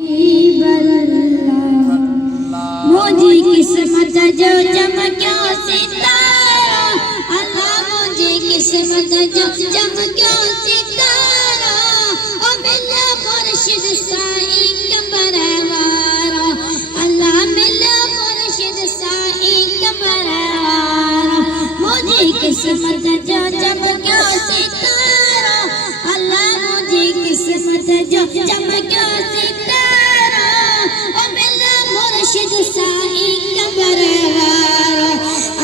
मुझे किस्मत जो चमक्यो सितारा, अल्लाह मुझे किस्मत जो चमक्यो सितारा, ओ मिला मुर्शिद साईं कमरवारा, अल्लाह मिला मुर्शिद साईं कमरवारा। मुझे किस्मत जो चमक्यो सितारा, अल्लाह मुझे किस्मत जो चमक्यो सितारा, ओ मिला मुर्शिद साईं कमरवारा,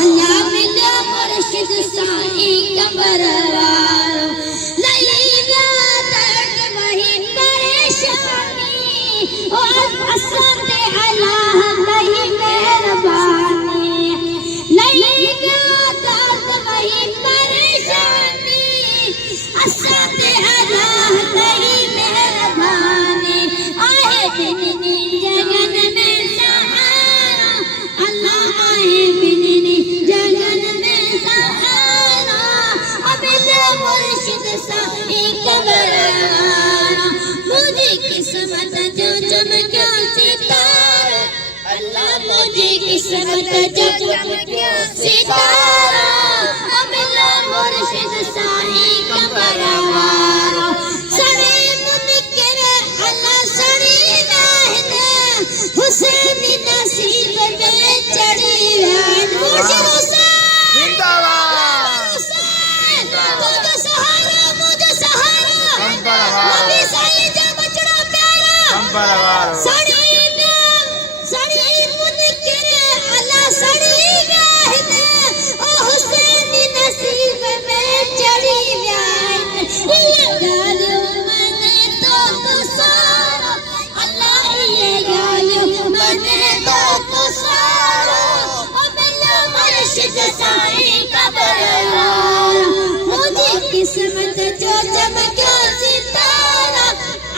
अल्लाह मिला मुर्शिद साईं कमरवारा। लईला दर्द वही परेशानी, ओ असते अल्लाह कही मेहरबानी। लईला दर्द वही परेशानी, असते अल्लाह कही मेहरबानी। आए बिननी जगन में सहारा, अल्लाह आए बिननी जगन में सहारा, अबिला मुर्शिद साईं कमरवारा। मुझे किस्मत जो चमक्यो सितारा, अल्लाह मुझे किस्मत जो चमक्यो सितारा, अबिला मुर्शिद साईं कमरवारा। सरे मुनकिर अल्लाह सरी रहने, हुसैनी नसीब में चढ़ी रहन। मुर्शिद हुसैन जिंदाबाद, मुझे सहारा, मुझे सहारा, नबी साईं जा बचड़ा प्यारा। सड़ी मुनकिर अल्लाह सड़ी रहने, ओ हुसैनी नसीब में चढ़ी रहन। ये गालियो मने तो सारा, अल्लाह ये गालियो मने तो सारा, ओ मिला मुर्शिद साईं कमरवारा। मुझे किस्मत जो चमक्यो सितारा,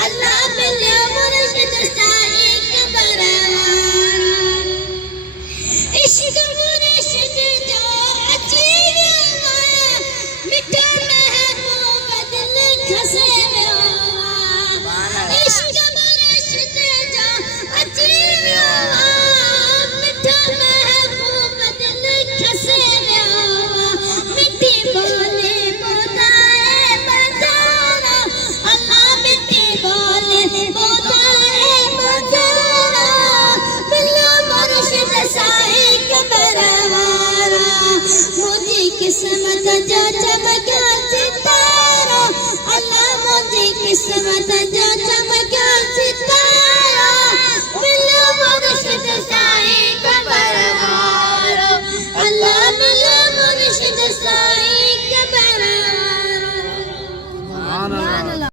अल्लाह मिला मुर्शिद साईं कमरवारा। इश्क मुर्शिद जो अची वियो, मिठा महबूब दिल खसे वियो। इश्क मुर्शिद जो अची वियो, मिठा महबूब दिल खसे वियो। मिठी बोले ॿुधाए बज़ारा, अल्लाह मिठी बोले ॿुधाए बज़ारा, मिला मुर्शिद साईं कमरवारा। मुझे किस्मत जो चमक्यो सितारा, अल्लाह मुझे किस्मत जो चमक्यो सितारा, मिला मुर्शिद साईं कमरवारा। अल्लाह